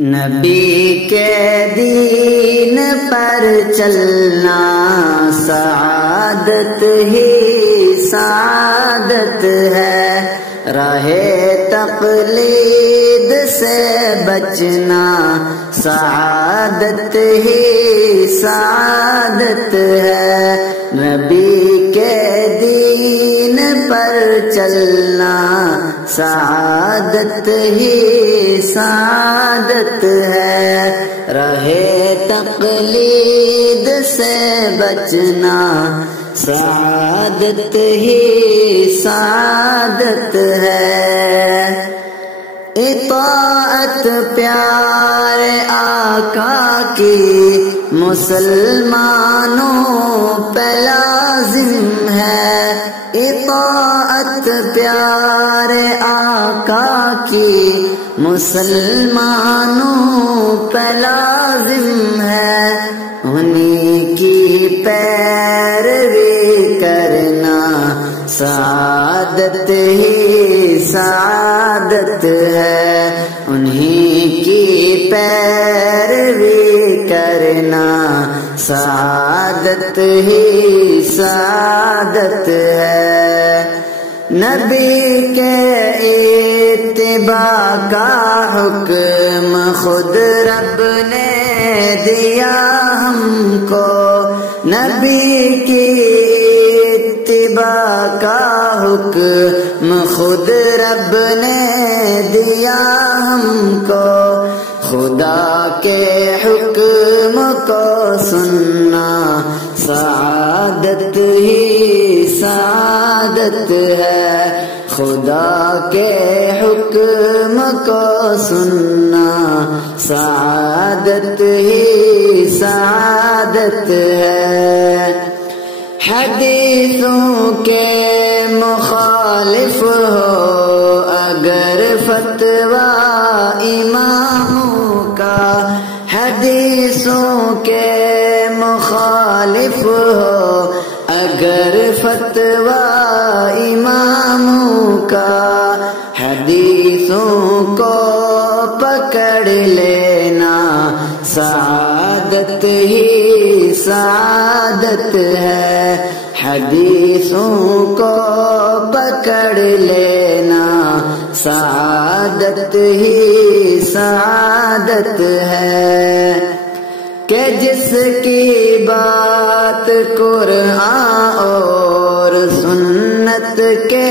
نبی کے دین پر چلنا سعادت ہی سعادت ہے، راہ تقلید سے بچنا سعادت ہی سعادت ہے، نبی کے دین پر چلنا سعادت ہی سعادت ہے، راہ تقلید سے بچنا سعادت ہی سعادت ہے، اطاعت پیارے آقا کی مسلمانوں پہ لازم ہے، اطاعت پیارے آقا کی مسلمانوں پہ لازم ہے، انہی کی پیروی کرنا سعادت ہی سعادت ہے، انہی کی پیروی کرنا سعادت ہی سعادت ہے، نبی کے اتباع کا حکم خود رب نے دیا ہم کو، نبی کی اتباع کا حکم خود رب نے دیا ہم کو، خدا کے حکم کو سننا سعادت ہی سعادت ہے، خدا کے حکم کو سننا سعادت ہی سعادت ہے، حدیثوں کے مخالف ہو اگر فتویٰ اماموں کا، حدیثوں کے مخالف ہو اگر فتویٰ اماموں کا، حدیثوں کو پکڑ لینا سعادت ہی سعادت ہے، حدیثوں کو پکڑ لینا سعادت ہی سعادت ہے، کہ جس کی بات قرآن اور سنت کے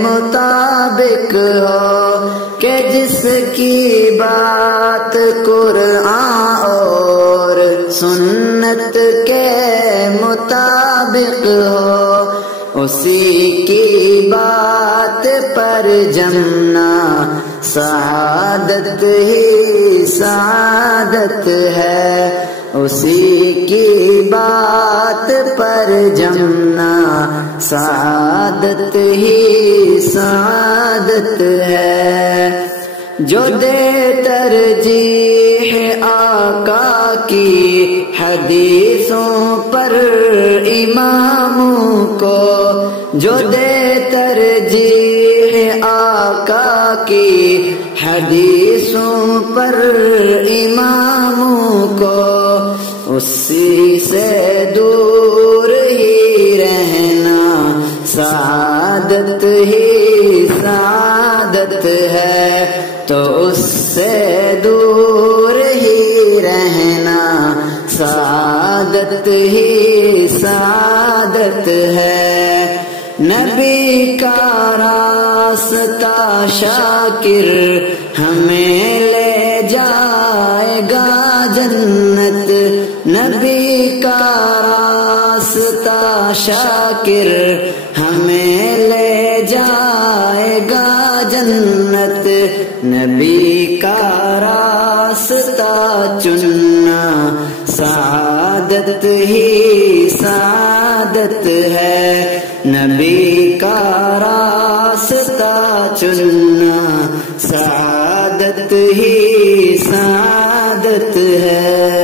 مطابق ہو، کہ جس کی بات قرآن اور سنت کے مطابق ہو، اسی کی بات پر جمنا سعادت ہی سعادت ہے، اسی کی بات پر جمنا سعادت ہی سعادت ہے، جو دے ترجیح آقا کی حدیثوں پر اماموں کو، جو دے ترجیح آقا کی حدیثوں پر اماموں کو، اسی سے دور ہی رہنا سعادت ہی سعادت ہے، تو اس سے دور ہی رہنا سعادت ہی سعادت ہے، نبی کا راستہ شاکر ہمیں لے جائے گا جنت، نبی کا راستہ شاکر ہمیں لے جائے گا جنت، نبی کا راستہ چننا سعادت ہی سعادت ہے، نبی کا راستہ چننا سعادت ہی سعادت ہے۔